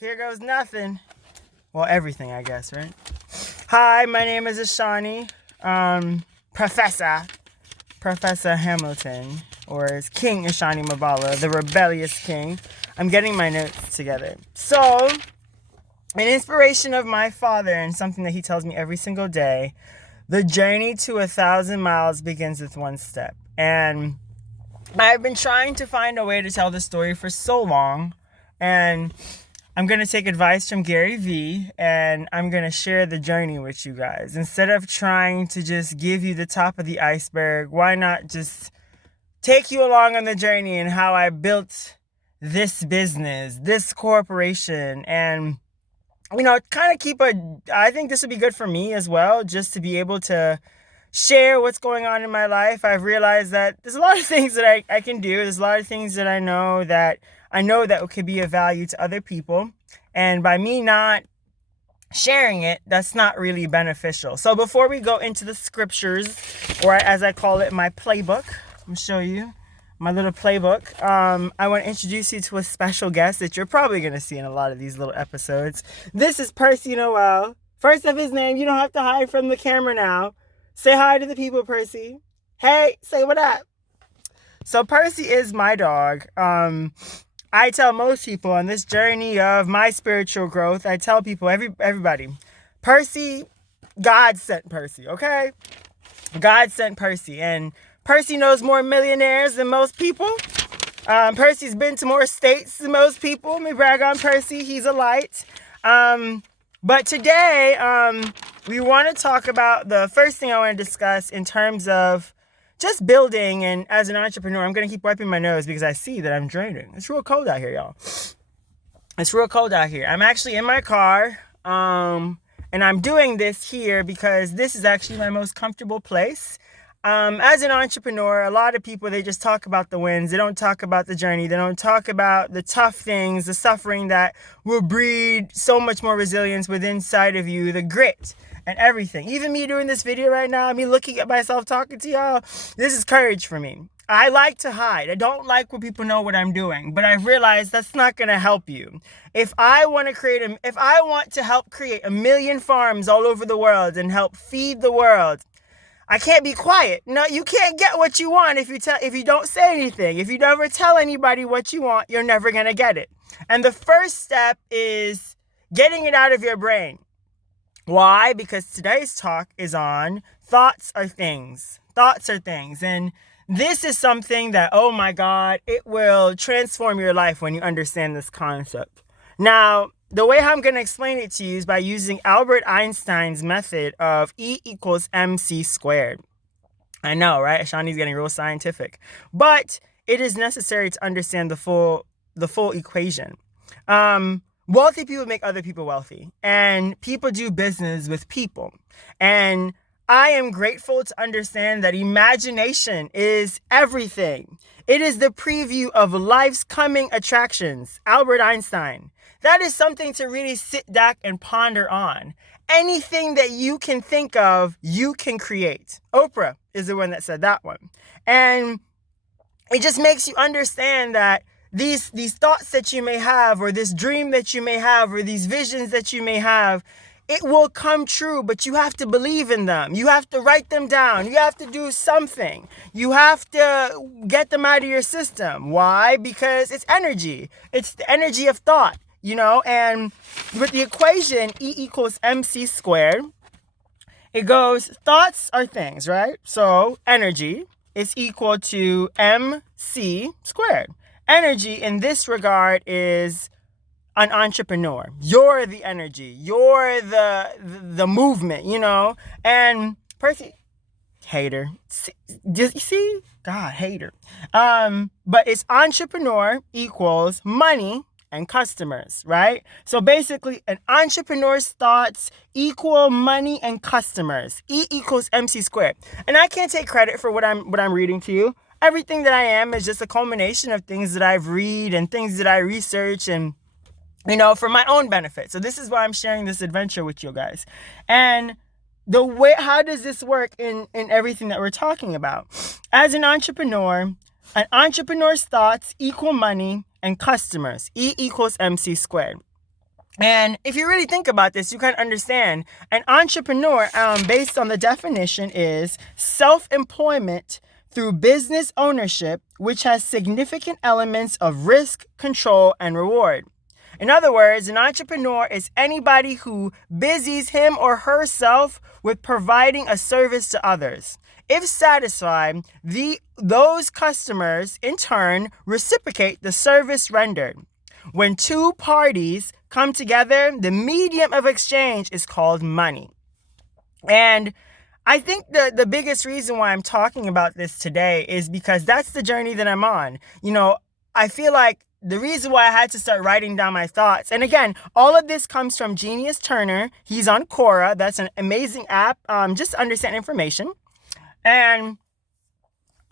here goes nothing. Well, everything, I guess, right? Hi, my name is JAh'Shani. Professor Hamilton, or is King JAh'Shani Mabala, the rebellious king. I'm getting my notes together. So, an inspiration of my father and something that he tells me every single day, the journey to 1,000 miles begins with one step. And I've been trying to find a way to tell the story for so long, and I'm going to take advice from Gary Vee, and I'm going to share the journey with you guys. Instead of trying to just give you the top of the iceberg, why not just take you along on the journey and how I built this business, this corporation, and, kind of I think this would be good for me as well, just to be able to share what's going on in my life. I've realized that there's a lot of things that I can do. There's a lot of things that I know that could be of value to other people. And by me not sharing it, that's not really beneficial. So before we go into the scriptures, or as I call it, my playbook, I'm going to show you my little playbook. I want to introduce you to a special guest that you're probably going to see in a lot of these little episodes. This is Percy Noel. First of his name, you don't have to hide from the camera now. Say hi to the people, Percy. Hey, say what up. So Percy is my dog. I tell most people on this journey of my spiritual growth, I tell people, everybody, Percy, God sent Percy, okay? God sent Percy. And Percy knows more millionaires than most people. Percy's been to more states than most people. Let me brag on Percy. He's a light. But today, we want to talk about the first thing I want to discuss in terms of just building. And as an entrepreneur, I'm going to keep wiping my nose because I see that I'm draining. It's real cold out here, y'all. It's real cold out here. I'm actually in my car, and I'm doing this here because this is actually my most comfortable place. As an entrepreneur, a lot of people, they just talk about the wins. They don't talk about the journey. They don't talk about the tough things, the suffering that will breed so much more resilience within inside of you, the grit and everything. Even me doing this video right now, me looking at myself talking to y'all, this is courage for me. I like to hide. I don't like when people know what I'm doing, but I've realized that's not going to help you. If I want to help create 1 million farms all over the world and help feed the world, I can't be quiet. No, you can't get what you want if you don't say anything. If you never tell anybody what you want, you're never going to get it. And the first step is getting it out of your brain. Why? Because today's talk is on thoughts are things. Thoughts are things. And this is something that, oh my God, it will transform your life when you understand this concept. Now, the way how I'm going to explain it to you is by using Albert Einstein's method of E equals MC squared. I know, right? Shani's getting real scientific. But it is necessary to understand the full equation. Wealthy people make other people wealthy. And people do business with people. And I am grateful to understand that imagination is everything. It is the preview of life's coming attractions. Albert Einstein. That is something to really sit back and ponder on. Anything that you can think of, you can create. Oprah is the one that said that one. And it just makes you understand that these thoughts that you may have, or this dream that you may have, or these visions that you may have, it will come true, but you have to believe in them. You have to write them down. You have to do something. You have to get them out of your system. Why? Because it's energy. It's the energy of thought. And with the equation E equals MC squared, it goes, thoughts are things, right? So energy is equal to MC squared. Energy in this regard is an entrepreneur. You're the energy. You're the movement, And Percy, hater. You see? God, hater. But it's entrepreneur equals money and customers, right? So basically, an entrepreneur's thoughts equal money and customers. E equals MC squared. And I can't take credit for what I'm reading to you. Everything that I am is just a culmination of things that I've read and things that I research and, for my own benefit. So this is why I'm sharing this adventure with you guys. And how does this work in everything that we're talking about? As an entrepreneur's thoughts equal money and customers. E equals MC squared. And if you really think about this, you can understand an entrepreneur, based on the definition, is self-employment through business ownership, which has significant elements of risk, control, and reward. In other words, an entrepreneur is anybody who busies him or herself with providing a service to others. If satisfied, those customers in turn reciprocate the service rendered. When two parties come together, the medium of exchange is called money. And I think the biggest reason why I'm talking about this today is because that's the journey that I'm on. I feel like the reason why I had to start writing down my thoughts, and again, all of this comes from Genius Turner. He's on Quora. That's an amazing app, just to understand information. And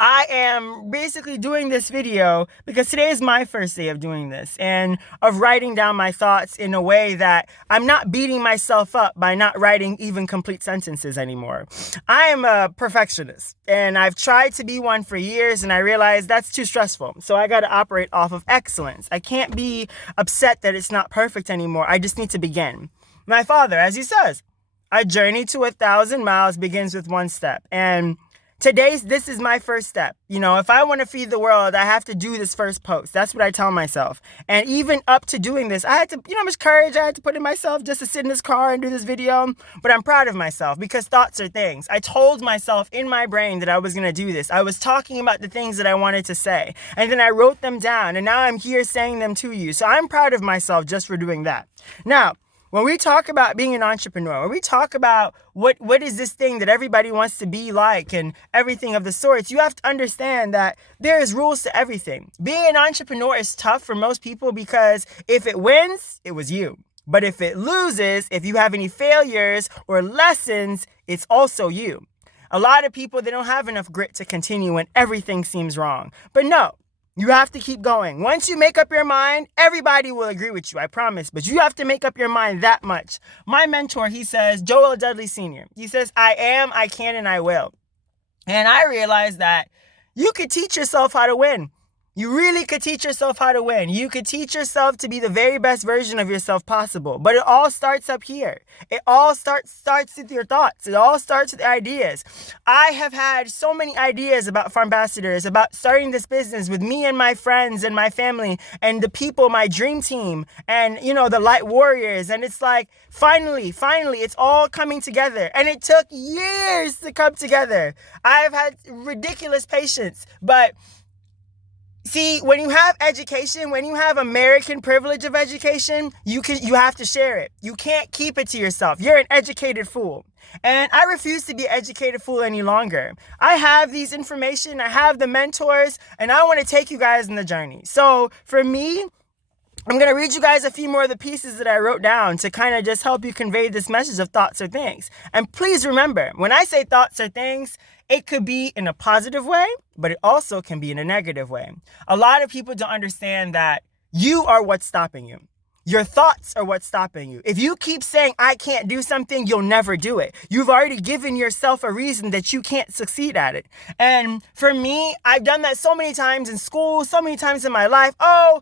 I am basically doing this video because today is my first day of doing this and of writing down my thoughts in a way that I'm not beating myself up by not writing even complete sentences anymore. I am a perfectionist and I've tried to be one for years, and I realized that's too stressful. So I got to operate off of excellence. I can't be upset that it's not perfect anymore. I just need to begin. My father, as he says, a journey to 1,000 miles begins with one step. And this is my first step. If I want to feed the world, I have to do this first post. That's what I tell myself. And even up to doing this, I had to, how much courage I had to put in myself just to sit in this car and do this video. But I'm proud of myself because thoughts are things. I told myself in my brain that I was going to do this. I was talking about the things that I wanted to say. And then I wrote them down. And now I'm here saying them to you. So I'm proud of myself just for doing that. Now, when we talk about being an entrepreneur, when we talk about what is this thing that everybody wants to be like and everything of the sorts, you have to understand that there is rules to everything. Being an entrepreneur is tough for most people because if it wins, it was you. But if it loses, if you have any failures or lessons, it's also you. A lot of people, they don't have enough grit to continue when everything seems wrong. But no. You have to keep going. Once you make up your mind, everybody will agree with you, I promise. But you have to make up your mind that much. My mentor, he says, Joel Dudley Sr., he says, I am, I can, and I will. And I realized that you could teach yourself how to win. You really could teach yourself how to win. You could teach yourself to be the very best version of yourself possible. But it all starts up here. It all starts with your thoughts. It all starts with ideas. I have had so many ideas about Farmbassadors, about starting this business with me and my friends and my family and the people, my dream team, and, the Light Warriors. And it's like, finally, it's all coming together. And it took years to come together. I've had ridiculous patience, but see, when you have education, when you have American privilege of education, you have to share it. You can't keep it to yourself. You're an educated fool. And I refuse to be an educated fool any longer. I have these information, I have the mentors, and I want to take you guys on the journey. So for me, I'm going to read you guys a few more of the pieces that I wrote down to kind of just help you convey this message of thoughts or things. And please remember, when I say thoughts or things, it could be in a positive way, but it also can be in a negative way. A lot of people don't understand that you are what's stopping you. Your thoughts are what's stopping you. If you keep saying, I can't do something, you'll never do it. You've already given yourself a reason that you can't succeed at it. And for me, I've done that so many times in school, so many times in my life. Oh,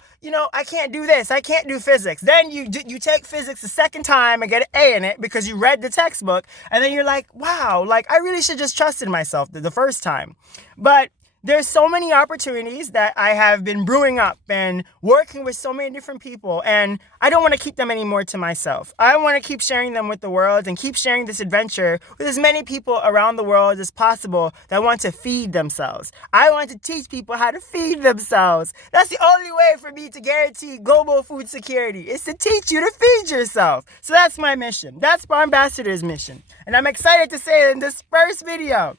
I can't do this. I can't do physics. Then you take physics the second time and get an A in it because you read the textbook. And then you're like, wow, I really should just trust in myself the first time. But there's so many opportunities that I have been brewing up and working with so many different people, and I don't want to keep them anymore to myself. I want to keep sharing them with the world and keep sharing this adventure with as many people around the world as possible that want to feed themselves. I want to teach people how to feed themselves. That's the only way for me to guarantee global food security, is to teach you to feed yourself. So that's my mission. That's Farmbassador's mission. And I'm excited to say it in this first video.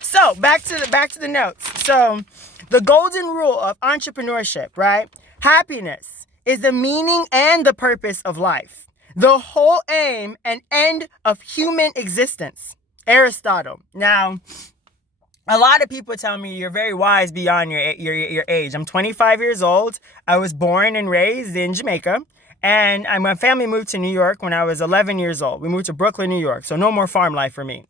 So back to the notes. So the golden rule of entrepreneurship, right? Happiness is the meaning and the purpose of life, the whole aim and end of human existence. Aristotle. Now, a lot of people tell me you're very wise beyond your age. I'm 25 years old. I was born and raised in Jamaica. And my family moved to New York when I was 11 years old. We moved to Brooklyn, New York. So no more farm life for me.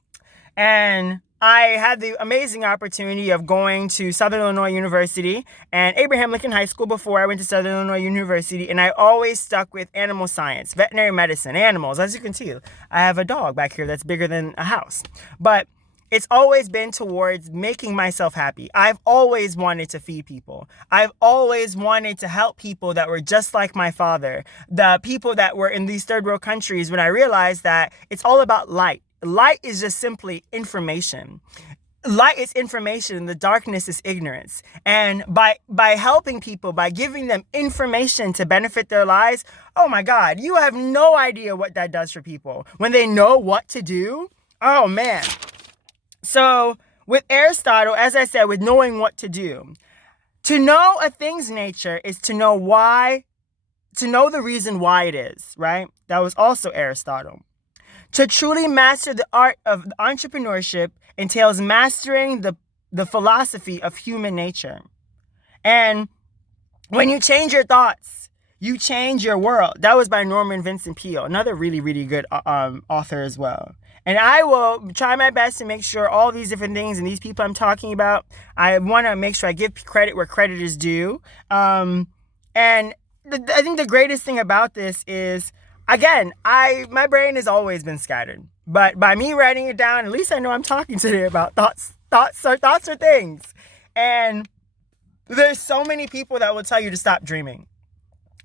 And I had the amazing opportunity of going to Southern Illinois University and Abraham Lincoln High School before I went to Southern Illinois University, and I always stuck with animal science, veterinary medicine, animals. As you can see, I have a dog back here that's bigger than a house. But it's always been towards making myself happy. I've always wanted to feed people. I've always wanted to help people that were just like my father, the people that were in these third world countries, when I realized that it's all about light. Light is just simply information. Light is information. The darkness is ignorance. And by helping people, by giving them information to benefit their lives, oh my God, you have no idea what that does for people. When they know what to do, oh man. So with Aristotle, as I said, with knowing what to do, to know a thing's nature is to know why, to know the reason why it is, right? That was also Aristotle. To truly master the art of entrepreneurship entails mastering the philosophy of human nature. And when you change your thoughts, you change your world. That was by Norman Vincent Peale, another really, really good author as well. And I will try my best to make sure all these different things and these people I'm talking about, I want to make sure I give credit where credit is due. And I think the greatest thing about this is, again, my brain has always been scattered, but by me writing it down, at least I know I'm talking today about thoughts are things. And there's so many people that will tell you to stop dreaming.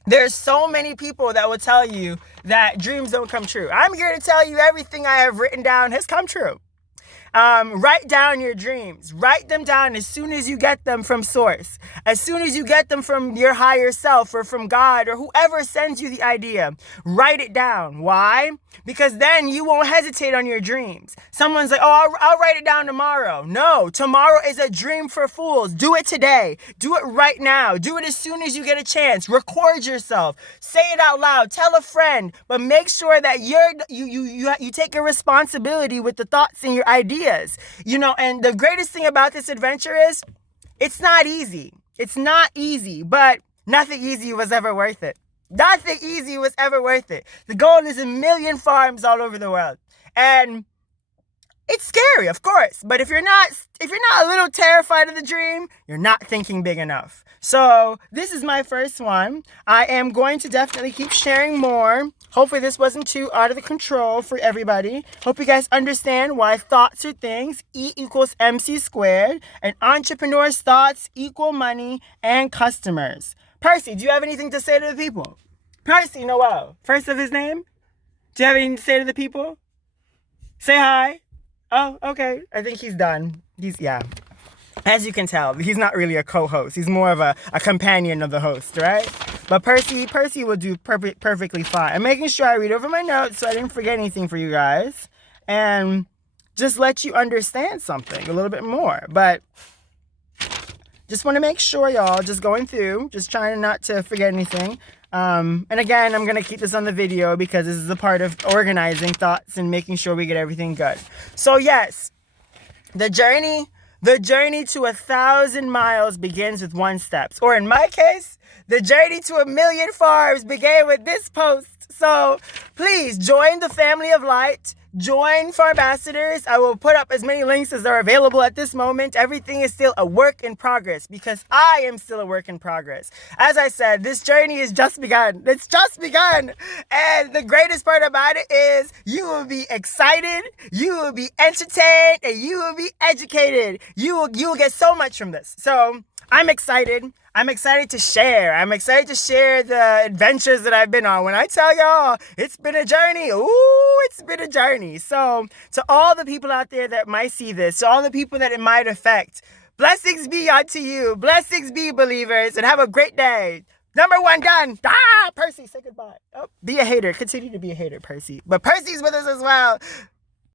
There's so many people that will tell you that dreams don't come true. I'm here to tell you everything I have written down has come true. Write down your dreams. Write them down as soon as you get them from source. As soon as you get them from your higher self or from God or whoever sends you the idea. Write it down. Why? Because then you won't hesitate on your dreams. Someone's like, oh, I'll write it down tomorrow. No, tomorrow is a dream for fools. Do it today. Do it right now. Do it as soon as you get a chance. Record yourself. Say it out loud. Tell a friend. But make sure that you take a responsibility with the thoughts and your ideas. And the greatest thing about this adventure is it's not easy. It's not easy, but nothing easy was ever worth it. Nothing easy was ever worth it. The goal is 1 million farms all over the world. And it's scary, of course, but if you're not a little terrified of the dream, you're not thinking big enough. So this is my first one. I am going to definitely keep sharing more. Hopefully this wasn't too out of the control for everybody. Hope you guys understand why thoughts are things. E equals MC squared. And entrepreneurs' thoughts equal money and customers. Percy, do you have anything to say to the people? Percy Noel, first of his name. Do you have anything to say to the people? Say hi. Oh, okay. I think he's done. Yeah. As you can tell, he's not really a co-host. He's more of a companion of the host, right? But Percy will do perfectly fine. I'm making sure I read over my notes so I didn't forget anything for you guys. And just let you understand something a little bit more. But just want to make sure, y'all, just going through, just trying not to forget anything. And again, I'm going to keep this on the video because this is a part of organizing thoughts and making sure we get everything good. So yes, the journey to 1,000 miles begins with 1 step. Or in my case, the journey to 1 million farms began with this post. So please join the family of light. Join Farmbassadors. I will put up as many links as are available at this moment. Everything is still a work in progress because I am still a work in progress. As I said, this journey has just begun. It's just begun. And the greatest part about it is you will be excited, you will be entertained, and you will be educated. You will get so much from this. So I'm excited. I'm excited to share. I'm excited to share the adventures that I've been on. When I tell y'all, it's been a journey. Ooh, it's been a journey. So to all the people out there that might see this, to all the people that it might affect, blessings be unto you. Blessings be, believers, and have a great day. Number 1 done. Percy, say goodbye. Oh, be a hater. Continue to be a hater, Percy. But Percy's with us as well.